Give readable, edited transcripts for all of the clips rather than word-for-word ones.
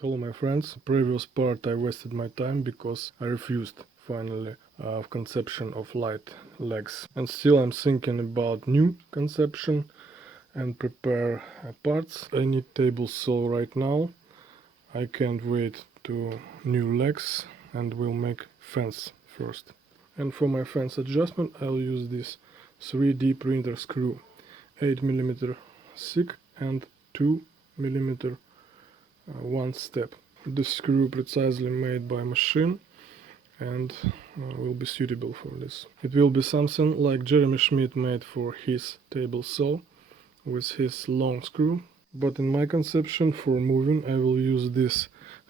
Hello my friends, previous part I wasted my time because I refused finally of conception of light legs, and still I'm thinking about new conception and prepare parts. I need table saw right now. I can't wait to new legs and we'll make fence first. And for my fence adjustment I'll use this 3D printer screw, 8mm thick and 2mm one step. This screw precisely made by machine and will be suitable for this. It will be something like Jeremy Schmidt made for his table saw with his long screw, but in my conception for moving I will use this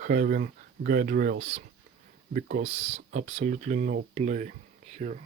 Hyven guide rails because absolutely no play here.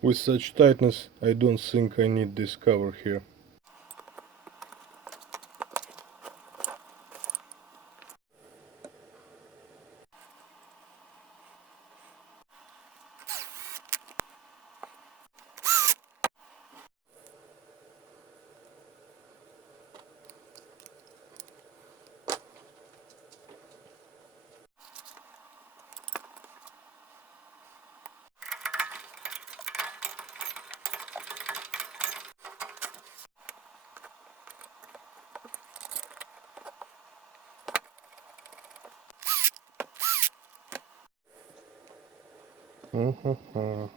With such tightness I don't think I need this cover here. Mhm.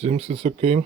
Seems it's okay.